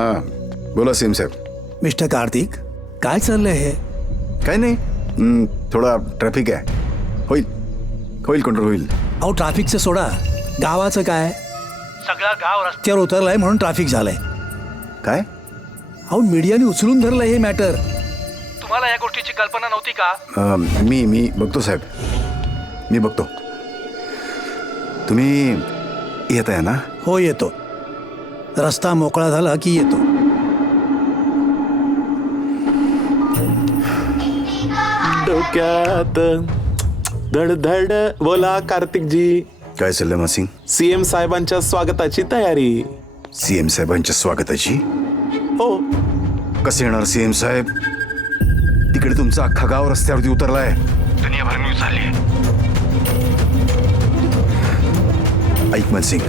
हां बोला सीएम साहेब. मिस्टर कार्तिक, काय चाललंय हे? काही नाही, थोडा ट्रॅफिक आहे. होईल होईल कंट्रोल होईल. अहो ट्रॅफिकचं सोडा, गावाचं काय? सगळा गाव रस्त्यावर उतरलाय म्हणून ट्रॅफिक झालंय. काय? अहो मीडियाने उचलून धरलंय हे मॅटर. तुम्हाला या गोष्टीची कल्पना नव्हती का? मी बघतो साहेब, मी बघतो. तुम्ही येत आहे ना? हो येतो. रस्ता मोकळा झाला की येतो. डोक्यात धडधड. बोला कार्तिकजी. काय चाललंय मासिंग? सीएम साहेबांच्या स्वागताची तयारी. सीएम साहेबांच्या स्वागताची? हो. कसे येणार सीएम साहेब? तिकडे तुमचा अख्खा गाव रस्त्यावरती उतरलाय. दुनियाभर न्यूज झाली. ऐक मनसिंग,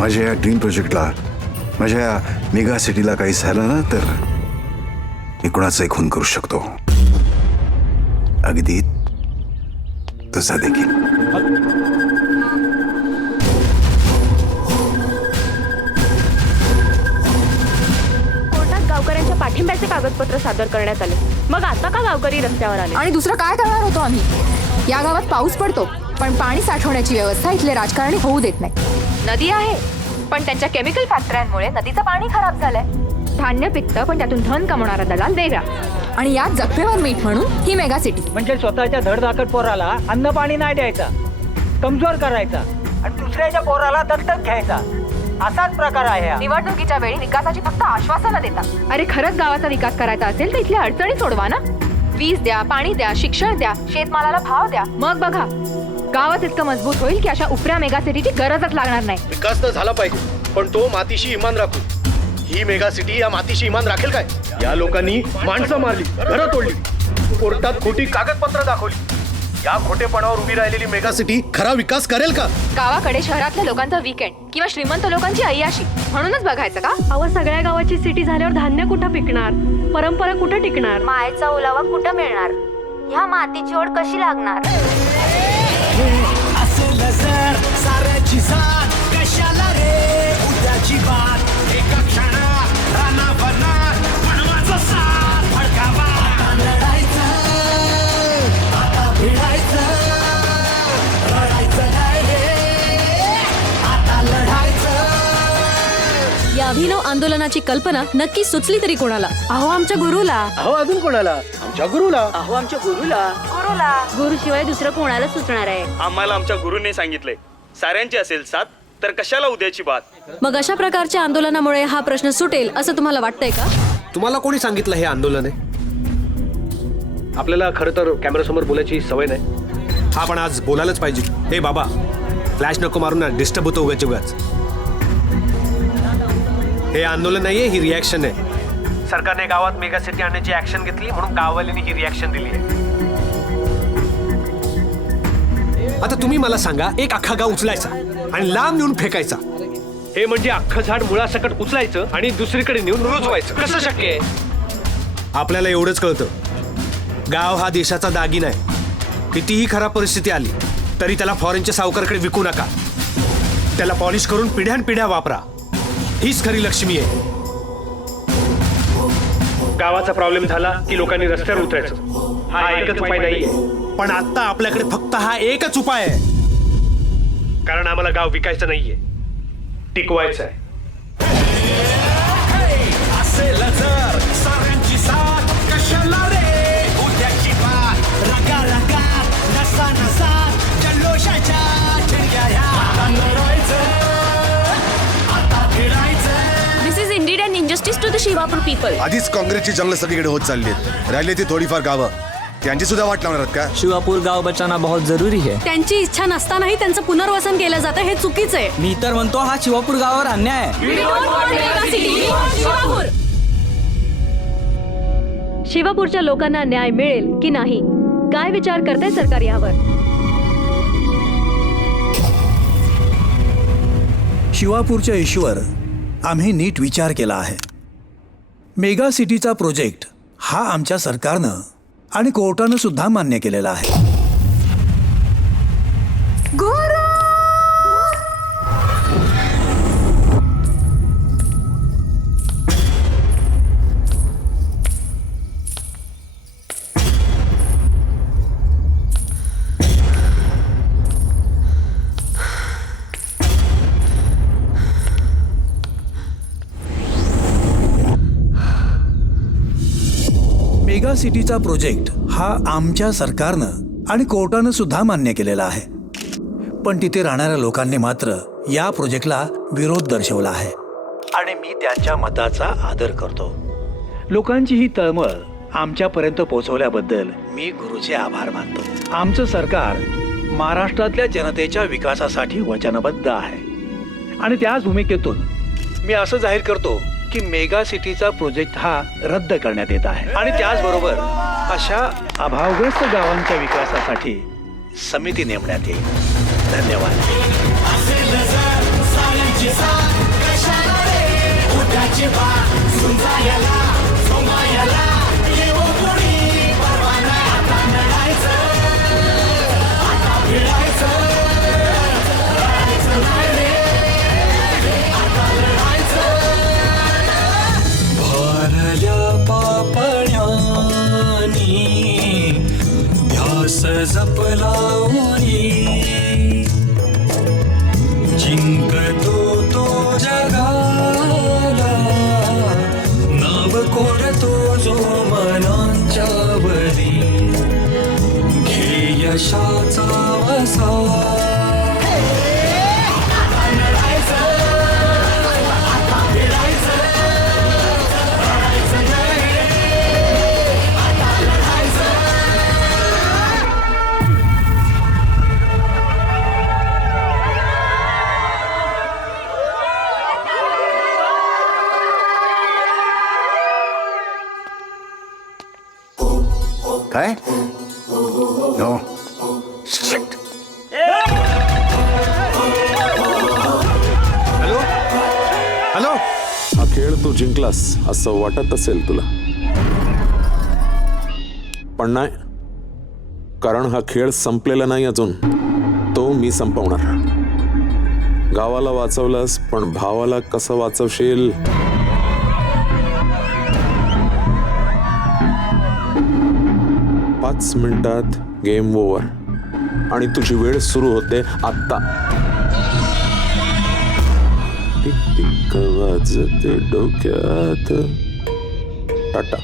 माझ्या या ड्रीम प्रोजेक्टला, माझ्या या मेगा सिटीला काही झालं ना तर मी कुणाचाही खून करू शकतो, अगदी तुझा देखील. कोर्टात गावकऱ्यांच्या पाठिंब्याचे कागदपत्र सादर करण्यात आले. मग आता का गावकरी रस्त्यावर आले? आणि दुसरं काय करणार होतो आम्ही? या गावात पाऊस पडतो पण पाणी साठवण्याची व्यवस्था इथले राजकारणी होऊ देत नाही. नदी आहे पण त्यांच्या केमिकल फॅक्टऱ्यांमुळे नदीचं पाणी खराब झालंय. धान्य पिकतं पण त्यातून धन कमवणारा दलाल वेगळा. आणि यात जखमेवर मीठ म्हणून ही मेगा सिटी. म्हणजे स्वतःच्या धडधाकट पोराला अन्न पाणी नाही द्यायचा, कमजोर करायचा आणि दुसऱ्याच्या पोराला दत्तक घ्यायचा, असाच प्रकार आहे हा. निवडणुकीच्या वेळी विकासाची फक्त आश्वासनं देतात. अरे खरंच गावाचा विकास करायचा असेल तर इथल्या अडचणी सोडवा ना. वीज द्या, पाणी द्या, शिक्षण द्या, शेतमालाला भाव द्या. मग बघा गावात इतकं मजबूत होईल की अशा उपऱ्या मेगा सिटीची गरजच लागणार नाही. विकास तर झाला पाहिजे पण तो मातीशी इमान राखू. ही मेगा सिटी या मातीशी इमान राखेल काय? या लोकांनी माणसं मारली, घरं तोडली, कोर्टात खोटी कागदपत्र दाखवली. या खोटेपणावर उभी राहिलेली मेगा सिटी खरा विकास करेल का? गावाकडे शहरातल्या लोकांचा वीकेंड किंवा श्रीमंत लोकांची अय्याशी म्हणूनच बघायचं का? अहो सगळ्या गावाची सिटी झाल्यावर धान्य कुठं पिकणार, परंपरा कुठं टिकणार, मायेचा ओलावा कुठं मिळणार, ह्या मातीची ओढ कशी लागणार? साऱ्याची साथ कशाला रे उद्याची बात एका क्षणात रानावनात वनवाचा साथ भडकावा. लढायचं आता भिडायचं, लढायचं नाही रे आता लढायचं. या अभिनव आंदोलनाची कल्पना नक्की सुचली तरी कोणाला? अहो आमच्या गुरुला. अहो अजून कोणाला? आमच्या गुरुला. अहो आमच्या गुरुला. गुरु शिवाय दुसरं कोणाला सुचणार आहे? आम्हाला आमच्या गुरुने सांगितलंय साऱ्यांची असेल साथ तर कशाला उद्याची बात. मग अशा प्रकारच्या आंदोलनामुळे हा प्रश्न सुटेल असं तुम्हाला वाटतंय का? तुम्हाला कोणी सांगितलं हे आंदोलन आहे? आपल्याला खरं तर कॅमेरासमोर बोलायची सवय नाही. हा पण आज बोलायलाच पाहिजे. हे बाबा फ्लॅश नको मारून ना, डिस्टर्ब होतो उगाच उगाच. हे आंदोलन नाहीये, ही रिॲक्शन आहे. सरकारने गावात मेगा सिटी आणण्याची ऍक्शन घेतली म्हणून गाववाल्यांनी ही रिॲक्शन दिली आहे. आता तुम्ही मला सांगा, एक अख्खा गाव उचलायचा आणि लांब नेऊन फेकायचा, हे म्हणजे अख्खं झाड मुळासकट उचलायचं आणि दुसरीकडे नेऊन रुजवायचं. कसं शक्य आहे? आपल्याला एवढंच कळतं, गाव हा देशाचा दागिना आहे. कितीही खराब परिस्थिती आली तरी त्याला फॉरेनच्या सावकारकडे विकू नका. त्याला पॉलिश करून पिढ्यानपिढ्या वापरा. हीच खरी लक्ष्मी आहे. गावाचा प्रॉब्लेम झाला की लोकांनी रस्त्यावर उतरायचं, हा एकच उपाय नाहीये. पण आता आपल्याकडे फक्त हा एकच उपाय आहे. कारण आम्हाला गाव विकायचं नाहीये, टिकवायचं आहे. असेल जर साऱ्यांची साथ कशाला रे उद्याची बात. रगा रगा नसा नसा जल्लोषाच्या चिडक्या ह्या. आता लढायचं आता भिडायचं. This is indeed and injustice to the Shivapur people. आधीच काँग्रेसची जंगल सगळीकडे होत चालली आहेत. राहिली ती थोडीफार गावं, त्यांची सुद्धा वाट लावणार आहेत का? शिवापूर गाव बचाना बहुत जरुरी है. त्यांची इच्छा नसतानाही त्यांचं पुनर्वसन केलं जातं हे चुकीचं आहे. मी तर म्हणतो हा शिवापूर गावावर अन्याय आहे. शिवापूरच्या लोकांना न्याय मिळेल की नाही, काय विचार करते सरकार यावर? शिवापूरच्या इश्यूवर आम्ही नीट विचार केला आहे. मेगा सिटीचा प्रोजेक्ट हा आमच्या सरकारनं आणि कोर्टानं सुद्धा मान्य केलेला आहे. मेगा सिटीचा प्रोजेक्ट हा आमच्या सरकारनं आणि कोर्टानं सुद्धा मान्य केलेला आहे. पण तिथे राहणाऱ्या लोकांनी मात्र या प्रोजेक्टला विरोध दर्शवला आहे आणि मी त्यांच्या मताचा आदर करतो. लोकांची ही तळमळ आमच्यापर्यंत पोहोचवल्याबद्दल मी गुरुचे आभार मानतो. आमचं सरकार महाराष्ट्रातल्या जनतेच्या विकासासाठी वचनबद्ध आहे आणि त्याच भूमिकेतून मी असं जाहीर करतो की मेगा सिटीचा प्रोजेक्ट हा रद्द करण्यात येत आहे आणि त्याचबरोबर अशा अभावग्रस्त गावांच्या विकासासाठी समिती नेमण्यात येईल. धन्यवाद. भारल्या पापण्यानी ध्यास जपलावरी जिंकतो तो जगाला नाव कोरतो जो मनांच्या वरी घे यशाचा वसा. काय नो हॅलो हॅलो. हा खेळ तू जिंकलास असं वाटत असेल तुला, पण नाही, कारण हा खेळ संपलेला नाही अजून. तो मी संपवणार. गावाला वाचवलंस, पण भावाला कसं वाचवशील? पाच मिनिटात गेम ओव्हर आणि तुझी वेळ सुरू होते आत्ता. टिक टिक वाजते डोक्यात. टाटा.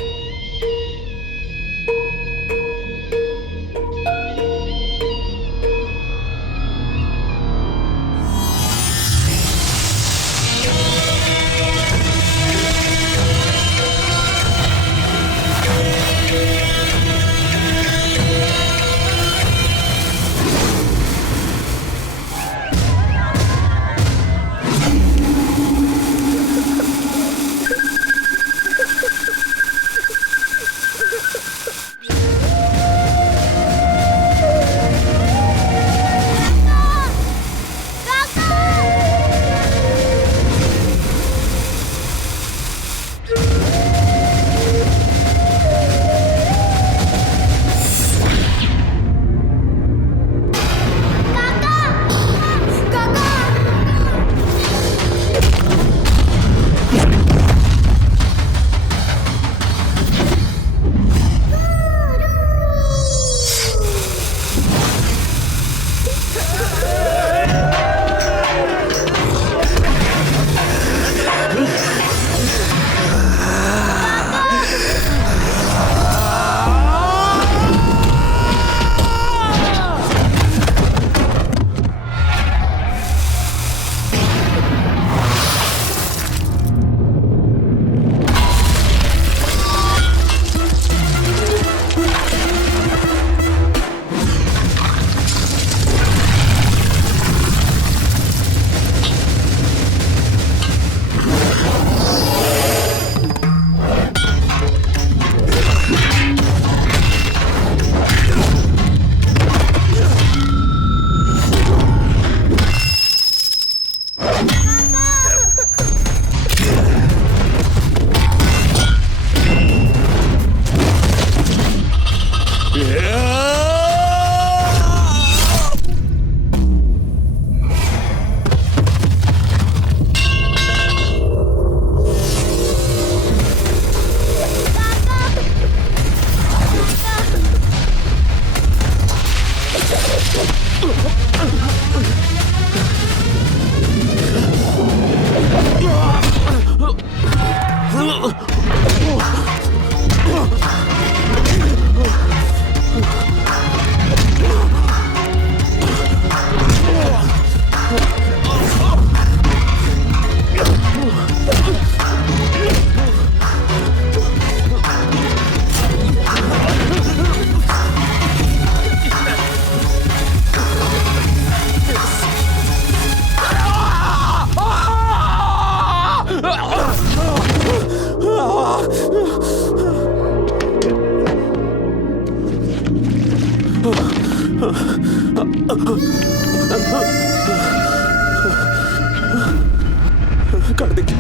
कार्तिक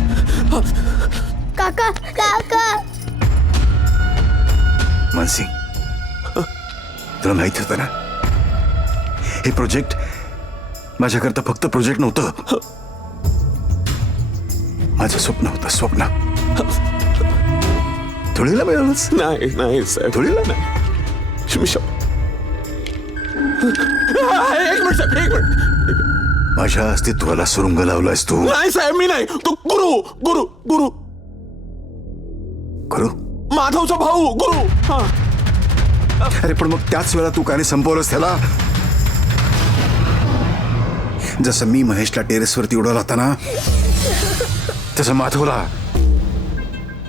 काका काका मानसी, तुला माहिती होतं ना, हे प्रोजेक्ट माझ्याकरता फक्त प्रोजेक्ट नव्हतं, माझं स्वप्न होतं. स्वप्न धुळीला मिळालंच. नाही नाही साहेब, धुळीला नाही. एक मिनिट साहेब, एक मिनिट. माझ्या अस्तित्वाला सुरुंग लावलायस तू. नाही साहेब, मी नाही. तो गुरु गुरु गुरु करू माधवचा भाऊ गुरु. हा. अरे पण मग त्याच वेळा तू का नाही संपवलंस त्याला? जसं मी महेशला टेरेसवरती उडवला होता ना, तसं माधवला,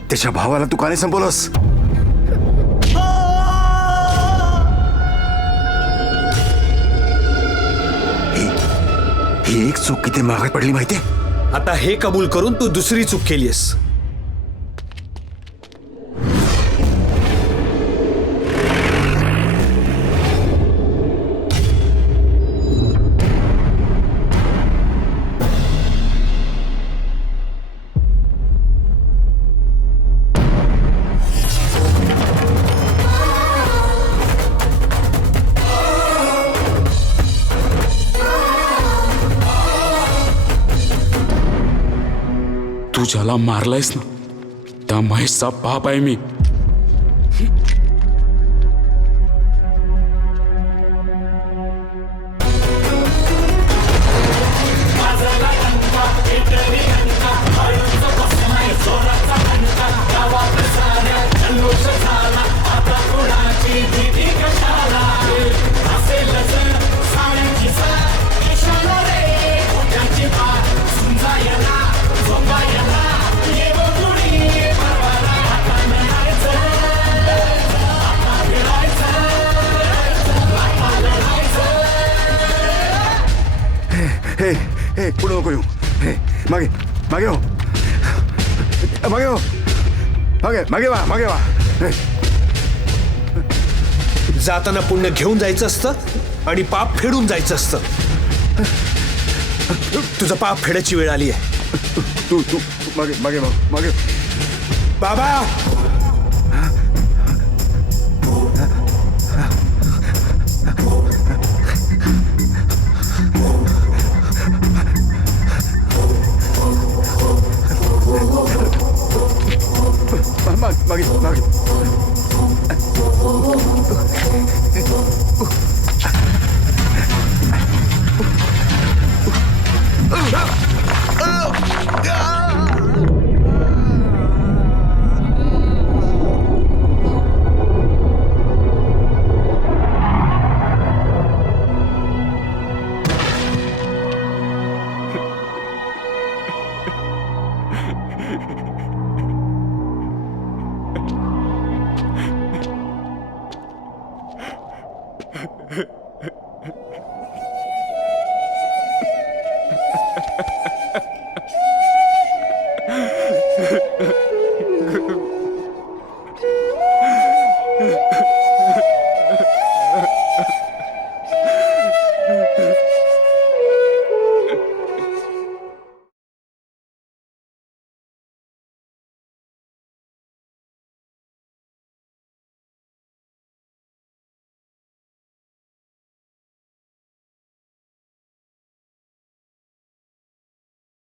त्याच्या भावाला तू का नाही संपवलंस? ही एक चूक किती मागे पडली माहितीये? आता हे कबूल करून तू दुसरी चूक केलीस. तू ज्याला मारलायस ना, त्या महेशचा बाप आहे मी. हे हे पुढे नको येऊ. हे मागे मागे हो, मागे हो, मागे मागे वा, मागे वा. हे, जाताना पुण्य घेऊन जायचं असतं आणि पाप फेडून जायचं असतं. तुझं पाप फेडायची वेळ आली आहे. तू तू मागे मागे मागे. बाबा, मागे मागे.